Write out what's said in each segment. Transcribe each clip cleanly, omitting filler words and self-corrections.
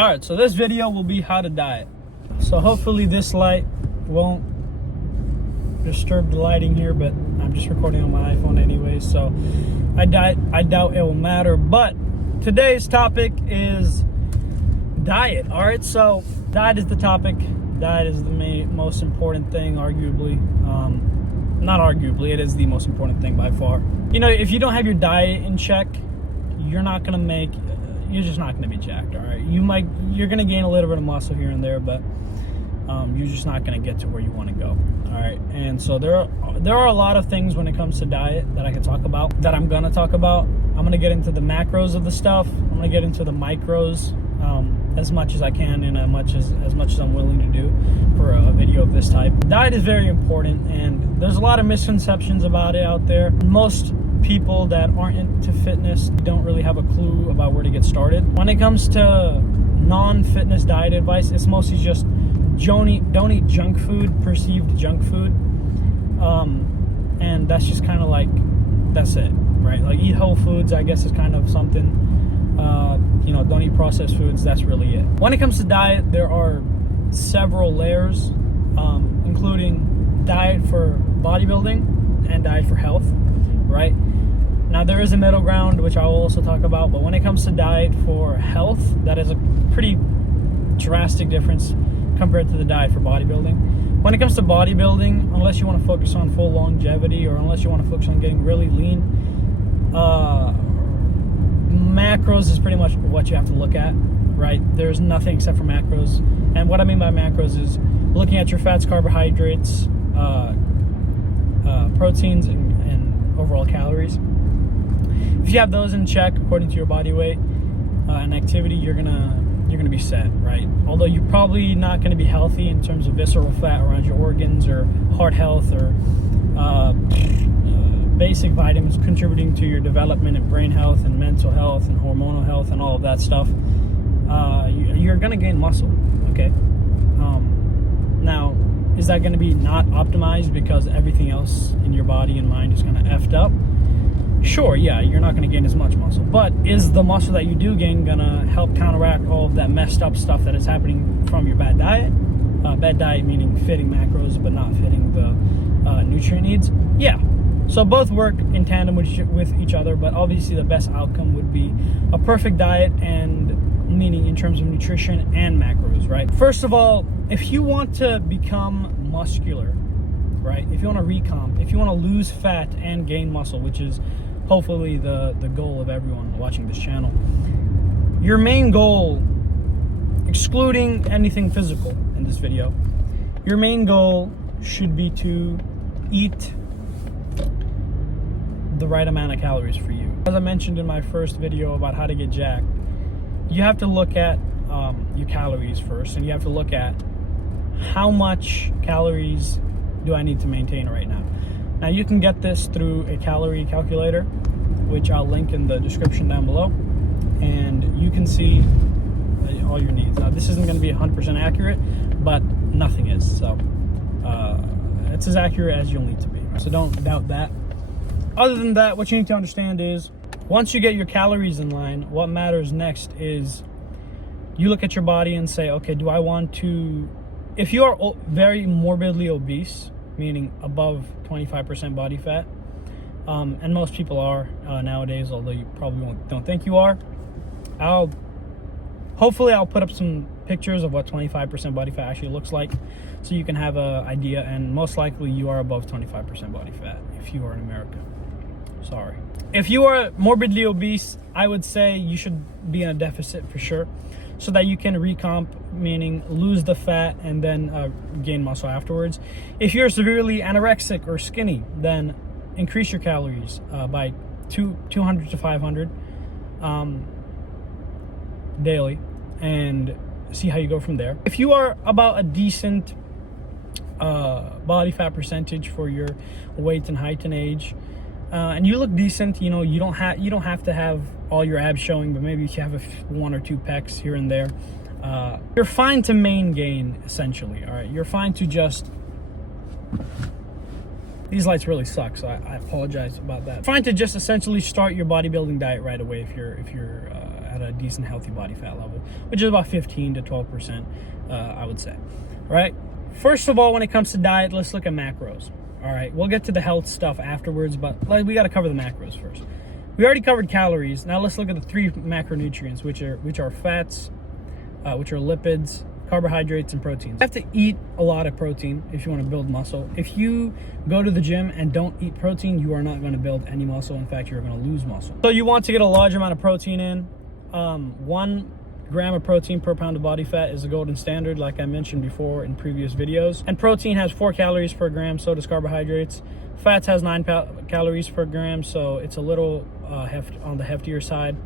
All right, so this video will be how to diet. So hopefully this light won't disturb the lighting here, but I'm just recording on my iPhone anyway, so I doubt it will matter. But today's topic is diet. All right, so diet is the topic. Diet is the most important thing, arguably. Not arguably, it is the most important thing by far. You know, if you don't have your diet in check, you're just not gonna be jacked. All right, you're gonna gain a little bit of muscle here and there, but you're just not gonna get to where you want to go. All right, and so there are a lot of things when it comes to diet that I can talk about, that I'm gonna talk about. I'm gonna get into the macros of the stuff. I'm gonna get into the micros as much as I can, and as much as I'm willing to do for a video of this type. Diet is very important, and there's a lot of misconceptions about it out there. Most people that aren't into fitness don't really have a clue about where to get started. When it comes to non-fitness diet advice, it's mostly just don't eat junk food, perceived junk food, and that's just kind of like, that's it, right? Like, eat whole foods, I guess, is kind of something. You know, don't eat processed foods. That's really it. When it comes to diet, there are several layers, including diet for bodybuilding and diet for health, right? Now, there is a middle ground, which I will also talk about, but when it comes to diet for health, that is a pretty drastic difference compared to the diet for bodybuilding. When it comes to bodybuilding, unless you want to focus on full longevity, or unless you want to focus on getting really lean, macros is pretty much what you have to look at, right? There's nothing except for macros. And what I mean by macros is looking at your fats, carbohydrates, proteins, and overall calories. If you have those in check according to your body weight and activity, you're gonna be set, right? Although you're probably not gonna be healthy in terms of visceral fat around your organs, or heart health, or basic vitamins contributing to your development and brain health and mental health and hormonal health and all of that stuff. You're gonna gain muscle, okay? Now, is that gonna be not optimized because everything else in your body and mind is kind of effed up? Sure, yeah, you're not gonna gain as much muscle, but is the muscle that you do gain gonna help counteract all of that messed up stuff that is happening from your bad diet? Bad diet meaning fitting macros but not fitting the nutrient needs? Yeah. So both work in tandem with each other, but obviously the best outcome would be a perfect diet, and meaning in terms of nutrition and macros, right? First of all, if you want to become muscular, right? If you want to recomp, if you want to lose fat and gain muscle, which is hopefully the goal of everyone watching this channel, your main goal, excluding anything physical in this video, your main goal should be to eat the right amount of calories for you. As I mentioned in my first video about how to get jacked, you have to look at your calories first, and you have to look at how much calories do I need to maintain right now. Now, you can get this through a calorie calculator, which I'll link in the description down below, and you can see all your needs. Now, this isn't going to be 100% accurate, but nothing is, so it's as accurate as you'll need to be, so don't doubt that. Other than that, what you need to understand is, once you get your calories in line, what matters next is you look at your body and say, okay, do I want to, if you are very morbidly obese, meaning above 25% body fat, and most people are nowadays, although you probably don't think you are, hopefully I'll put up some pictures of what 25% body fat actually looks like, so you can have an idea, and most likely you are above 25% body fat if you are in America. Sorry. If you are morbidly obese, I would say you should be in a deficit for sure, so that you can recomp, meaning lose the fat and then gain muscle afterwards. If you're severely anorexic or skinny, then increase your calories by 200 to 500 daily, and see how you go from there. If you are about a decent body fat percentage for your weight and height and age, and you look decent, you know, you don't have to have all your abs showing, but maybe if you have one or two pecs here and there, you're fine to main gain, essentially. All right, you're fine to just, these lights really suck, so I apologize about that. Fine to just essentially start your bodybuilding diet right away if you're at a decent healthy body fat level, which is about 15 to 12%, I would say. Right? First of all, when it comes to diet, let's look at macros. All right, we'll get to the health stuff afterwards, but we got to cover the macros first. We already covered calories. Now let's look at the 3 macronutrients, which are fats, which are lipids, carbohydrates, and proteins. You have to eat a lot of protein if you want to build muscle. If you go to the gym and don't eat protein, you are not going to build any muscle. In fact, you're going to lose muscle. So you want to get a large amount of protein in. 1 gram of protein per pound of body fat is the golden standard, like I mentioned before in previous videos. And protein has 4 calories per gram, so does carbohydrates. Fats has 9 calories per gram, so it's a little on the heftier side.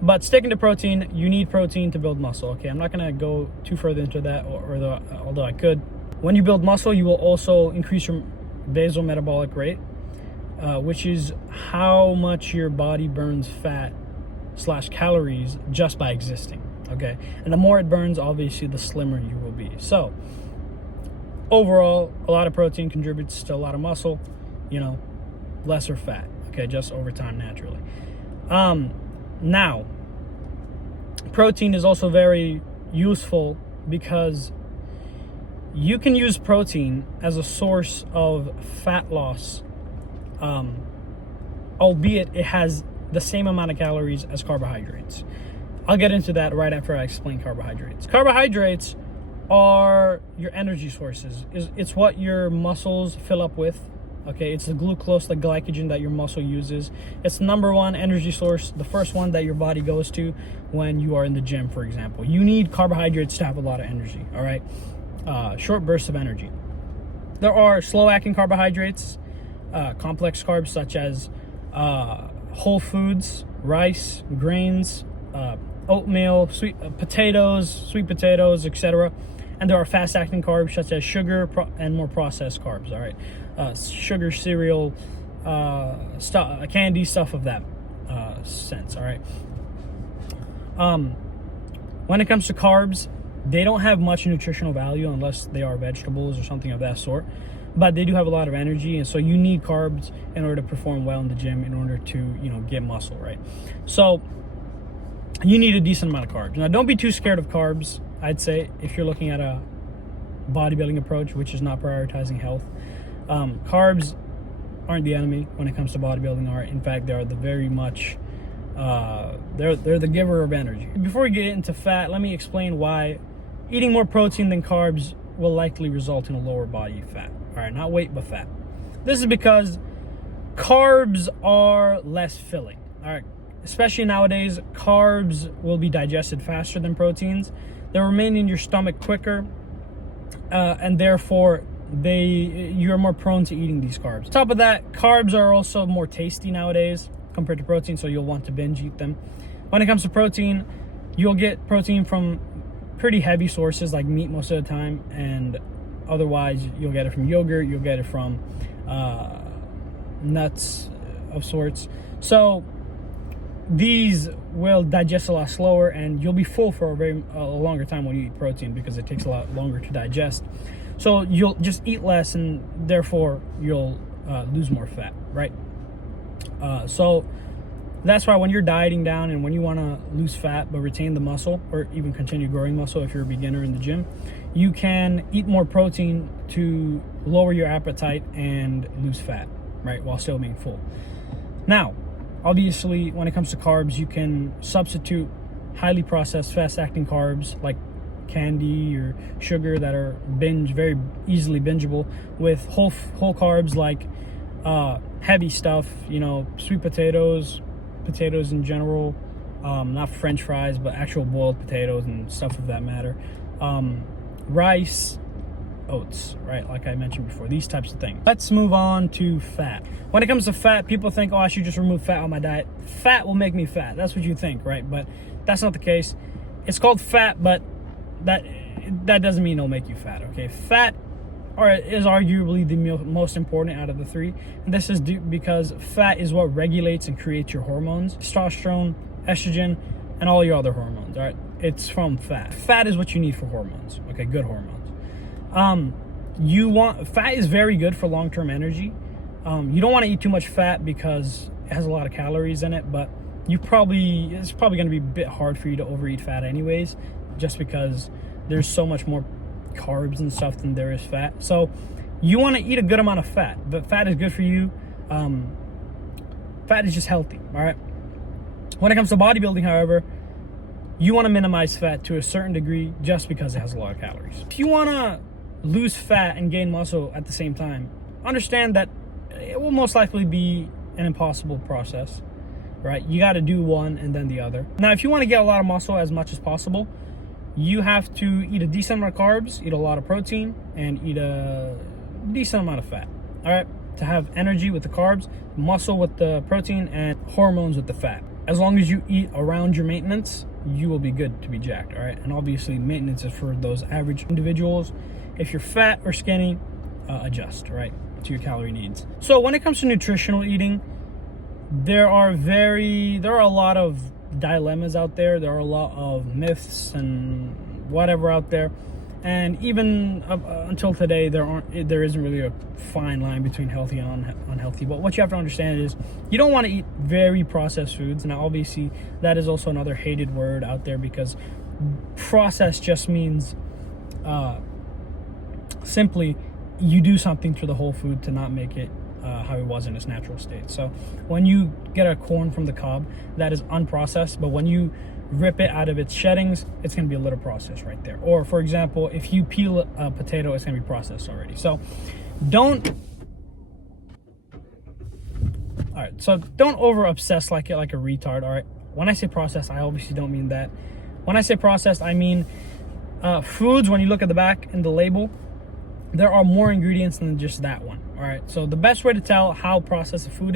But sticking to protein, you need protein to build muscle. Okay, I'm not gonna go too further into that, although I could. When you build muscle, you will also increase your basal metabolic rate, which is how much your body burns fat / calories just by existing. Okay, and the more it burns, obviously, the slimmer you will be. So overall, a lot of protein contributes to a lot of muscle, lesser fat, okay, just over time naturally. Now, protein is also very useful because you can use protein as a source of fat loss, albeit it has the same amount of calories as carbohydrates. I'll get into that right after I explain carbohydrates. Carbohydrates are your energy sources. It's what your muscles fill up with. Okay, it's the glucose, the glycogen that your muscle uses. It's the number 1 energy source, the first one that your body goes to when you are in the gym, for example. You need carbohydrates to have a lot of energy, all right? Short bursts of energy. There are slow-acting carbohydrates, complex carbs such as whole foods, rice, grains, oatmeal, sweet potatoes, etc. And there are fast-acting carbs such as sugar and more processed carbs, all right? Sugar, cereal, candy, stuff of that sense, all right? When it comes to carbs, they don't have much nutritional value unless they are vegetables or something of that sort, but they do have a lot of energy, and so you need carbs in order to perform well in the gym, in order to, get muscle, right? So you need a decent amount of carbs. Now, don't be too scared of carbs, I'd say, if you're looking at a bodybuilding approach, which is not prioritizing health. Carbs aren't the enemy when it comes to bodybuilding art. In fact, they are the very much, they're the giver of energy. Before we get into fat, let me explain why eating more protein than carbs will likely result in a lower body fat. All right, not weight, but fat. This is because carbs are less filling. All right, especially nowadays, carbs will be digested faster than proteins. They remain in your stomach quicker, and therefore you're more prone to eating these carbs. On top of that, carbs are also more tasty nowadays compared to protein, so you'll want to binge eat them. When it comes to protein, you'll get protein from pretty heavy sources like meat most of the time, and otherwise you'll get it from yogurt, you'll get it from nuts of sorts. So these will digest a lot slower, and you'll be full for a longer time when you eat protein because it takes a lot longer to digest. So you'll just eat less, and therefore you'll lose more fat, right? So that's why when you're dieting down and when you want to lose fat but retain the muscle, or even continue growing muscle if you're a beginner in the gym, you can eat more protein to lower your appetite and lose fat, right, while still being full. Now, obviously, when it comes to carbs, you can substitute highly processed, fast-acting carbs like candy or sugar that are very easily bingeable with whole carbs like heavy stuff, sweet potatoes in general, not French fries, but actual boiled potatoes and stuff of that matter, rice, oats, right, like I mentioned before, these types of things. Let's move on to fat. When it comes to fat, people think, I should just remove fat on my diet. Fat will make me fat. That's what you think, right? But that's not the case. It's called fat, but that doesn't mean it'll make you fat, okay? Fat is arguably the most important out of the 3, and this is because fat is what regulates and creates your hormones: testosterone, estrogen, and all your other hormones. All right, it's from fat. Fat is what you need for hormones, okay? Good hormones. Fat is very good for long-term energy. You don't want to eat too much fat because it has a lot of calories in it, but it's probably going to be a bit hard for you to overeat fat anyways, just because there's so much more carbs and stuff than there is fat. So you want to eat a good amount of fat, but fat is good for you. Fat is just healthy, all right? When it comes to bodybuilding, however, you want to minimize fat to a certain degree just because it has a lot of calories. If you want to lose fat and gain muscle at the same time, understand that it will most likely be an impossible process, right? You got to do one and then the other. Now, if you want to get a lot of muscle as much as possible, you have to eat a decent amount of carbs, eat a lot of protein, and eat a decent amount of fat, all right? To have energy with the carbs, muscle with the protein, and hormones with the fat. As long as you eat around your maintenance, you will be good to be jacked, all right? And obviously, maintenance is for those average individuals. If you're fat or skinny, adjust, right, to your calorie needs. So when it comes to nutritional eating, there are a lot of dilemmas out there. There are a lot of myths and whatever out there. And even until today, there isn't really a fine line between healthy and unhealthy. But what you have to understand is you don't want to eat very processed foods. Now, obviously, that is also another hated word out there, because processed just means simply you do something to the whole food to not make it how it was in its natural state. So when you get a corn from the cob, that is unprocessed, but when you rip it out of its sheddings, it's going to be a little processed right there. Or for example, if you peel a potato, it's going to be processed already. So don't over obsess like a retard. All right, when I say processed, I obviously don't mean that. When I say processed, I mean foods. When you look at the back and the label, there are more ingredients than just that one. All right, so the best way to tell how processed a food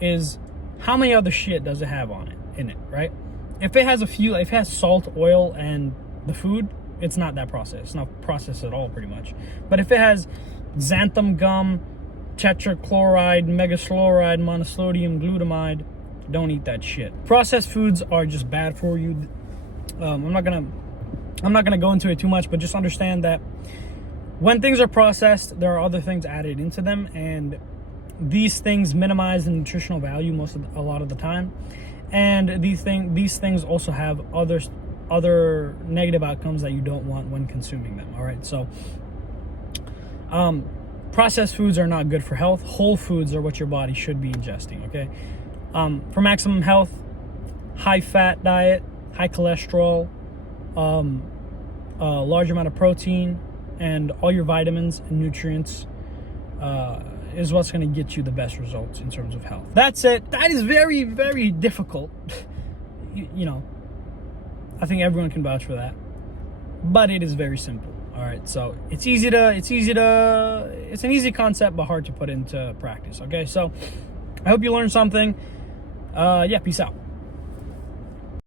is how many other shit does it have in it, right? If it has salt, oil, and the food, it's not that processed. It's not processed at all, pretty much. But if it has xanthan gum, tetrachloride, megasloride, monosodium glutamide, don't eat that shit. Processed foods are just bad for you. I'm not gonna go into it too much, but just understand that when things are processed, there are other things added into them, and these things minimize the nutritional value a lot of the time. And these things also have other negative outcomes that you don't want when consuming them. All right, so processed foods are not good for health. Whole foods are what your body should be ingesting. Okay, for maximum health, high fat diet, high cholesterol, a large amount of protein, and all your vitamins and nutrients is what's going to get you the best results in terms of health. That's it. That is very, very difficult. You know, I think everyone can vouch for that. But it is very simple. All right, so it's an easy concept, but hard to put into practice. Okay, so I hope you learned something. Yeah, peace out.